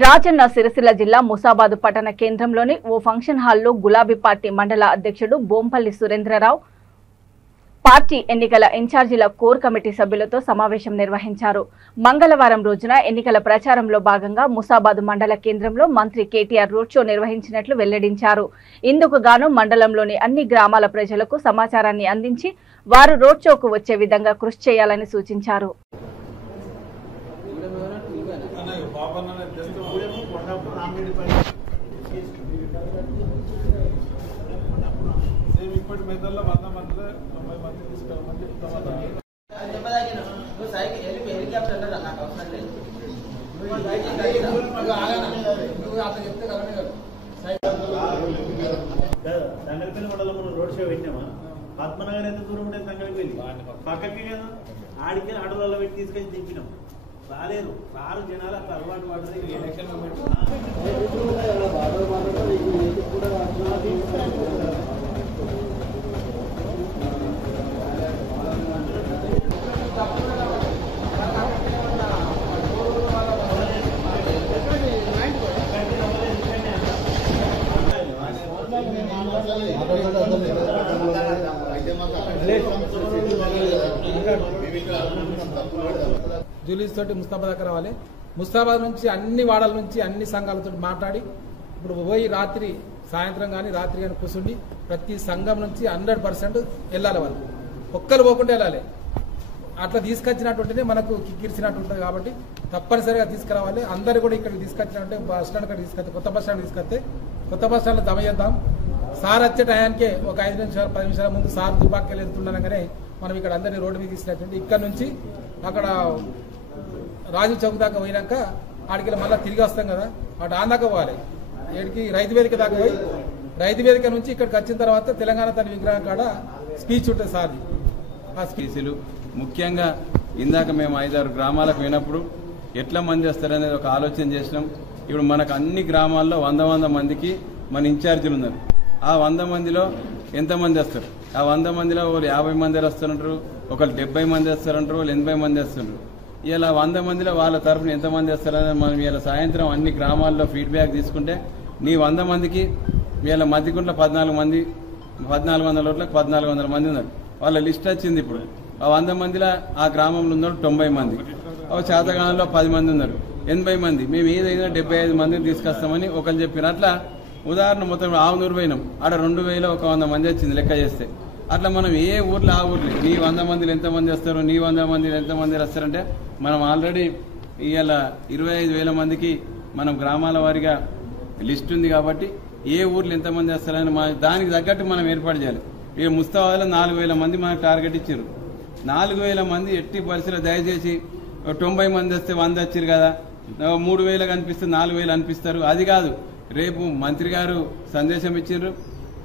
రాజన్న సిరిసిల్ల జిల్లా ముసాబాద్ పట్టణ కేంద్రంలోని ఓ ఫంక్షన్ హాల్లో గులాబీ పార్టీ మండల అధ్యక్షుడు బోంపల్లి సురేంద్రరావు పార్టీ ఎన్నికల ఇన్ఛార్జీల కోర్ కమిటీ సభ్యులతో సమావేశం నిర్వహించారు. మంగళవారం రోజున ఎన్నికల ప్రచారంలో భాగంగా ముసాబాద్ మండల కేంద్రంలో మంత్రి కేటీఆర్ రోడ్ షో నిర్వహించినట్లు వెల్లడించారు. ఇందుకు గాను మండలంలోని అన్ని గ్రామాల ప్రజలకు సమాచారాన్ని అందించి వారు రోడ్ షోకు వచ్చే విధంగా కృషి చేయాలని సూచించారు. ఇప్పటి మెదల్లో 100 మందిలో 90 మంది తీసుకెళ్ళమని చెప్తామని సంగడిపల్లి మండలం మనం రోడ్ షో పెట్టినామా? పద్మనగర్ ఎంత దూరం ఉంటే సంగడిపల్లి పక్కకి కదా, ఆడికి ఆటోలలో పెట్టి తీసుకొచ్చి దింపినాం. రాలేరు జనాలు అట్లా అలవాటు పడ్డది. ఎలక్షన్ జూలీస్ తోటి ముస్తాబాద్ దాకా రావాలి. ముస్తాబాద్ నుంచి అన్ని వాడల నుంచి అన్ని సంఘాలతో మాట్లాడి ఇప్పుడు పోయి సాయంత్రం కానీ రాత్రి కానీ కూర్చుండి ప్రతి సంఘం నుంచి 100% వెళ్ళాలి. వాళ్ళు ఒక్కరు పోకుండా వెళ్ళాలి. అట్లా తీసుకొచ్చినట్టుంటేనే మనకు కిక్కిరిసినట్టు ఉంటుంది. కాబట్టి తప్పనిసరిగా తీసుకురావాలి. అందరు కూడా ఇక్కడికి తీసుకొచ్చినట్టే బస్ స్టాండ్ ఇక్కడ తీసుకొస్తే కొత్త బస్ స్టాండ్ తీసుకొస్తే కొత్త బస్ స్టాండ్లో జమ చేద్దాం. సార్ వచ్చే టయానికే ఒక 5 నిమిషాలు 10 నిమిషాల ముందు సార్ దుబాక్కి వెళ్తుండగానే మనం ఇక్కడ అందరినీ రోడ్డు మీద తీసుకున్నట్టు ఇక్కడ నుంచి అక్కడ రాజు చౌక్ దాకా పోయినాక ఆడికి మళ్ళీ తిరిగి వస్తాం కదా, అటు ఆందాక పోవాలి. ఏడికి రైతు వేదిక దాకా పోయి రైతు వేదిక నుంచి ఇక్కడికి వచ్చిన తర్వాత తెలంగాణ తన విగ్రహం కాడ స్పీచ్ ఉంటుంది సార్ది. ఆ స్పీచ్లు ముఖ్యంగా ఇందాక మేము 5-6 గ్రామాలకు పోయినప్పుడు ఎట్లా మంది వస్తారనేది ఒక ఆలోచన చేసినాం. ఇప్పుడు మనకు అన్ని గ్రామాల్లో 100 మందికి మన ఇన్ఛార్జీలు ఉన్నారు. ఆ 100 మందిలో ఎంతమంది వస్తారు? ఆ 100 మందిలో వాళ్ళు 50 మంది వస్తారంటారు, ఒకళ్ళు 70 మంది వస్తారంటారు, వాళ్ళు 80 మంది వస్తుంటారు. ఇలా 100 మందిలో వాళ్ళ తరఫున ఎంతమంది వస్తారని మనం ఇలా సాయంత్రం అన్ని గ్రామాల్లో ఫీడ్బ్యాక్ తీసుకుంటే నీ 100 మందికి వీళ్ళ మధ్యకుంట్లో 14 మంది 1400 ఓట్లకు 1400 మంది ఉన్నారు. వాళ్ళ లిస్ట్ వచ్చింది. ఇప్పుడు ఆ 100 మందిలో ఆ గ్రామంలో ఉన్నారు 90 మంది, శాతగానంలో 10 మంది ఉన్నారు, 80 మంది. మేము ఏదైనా 75 మందిని తీసుకొస్తామని ఒకరు చెప్పిన. అట్లా ఉదాహరణ మొత్తం ఆవునూరు పోయినాం, ఆడ 2000 ఒక 100 మంది వచ్చింది లెక్క చేస్తే. అట్లా మనం ఏ ఊర్లో ఆ ఊర్లో నీ 100 మందిలో ఎంతమంది వస్తారు, నీ 100 మందిలో ఎంతమంది వస్తారంటే మనం ఆల్రెడీ ఇవాళ 25,000 మందికి మనం గ్రామాల వారిగా లిస్ట్ ఉంది. కాబట్టి ఏ ఊర్లో ఎంతమంది వస్తారని దానికి తగ్గట్టు మనం ఏర్పాటు చేయాలి. ఇక ముస్తాబాద్లో 4,000 మంది మనకు టార్గెట్ ఇచ్చారు. 4,000 మంది ఎట్టి పరిస్థితుల్లో దయచేసి 90 మంది వస్తే 100 వచ్చారు కదా, 3,000 కనిపిస్తే 4,000 అనిపిస్తారు. అది కాదు, రేపు మంత్రి గారు సందేశం ఇచ్చారు.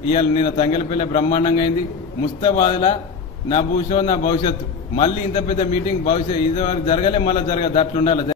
ఇవాళ నిన్న తంగెలపల్లి బ్రహ్మాండంగా అయింది. ముస్తాబాద్లా నా భూషో నా భవిష్యత్తు. మళ్ళీ ఇంత పెద్ద మీటింగ్ భవిష్యత్తు ఇదివరకు జరగలే, మళ్ళీ జరగదు. అట్లుండాలి.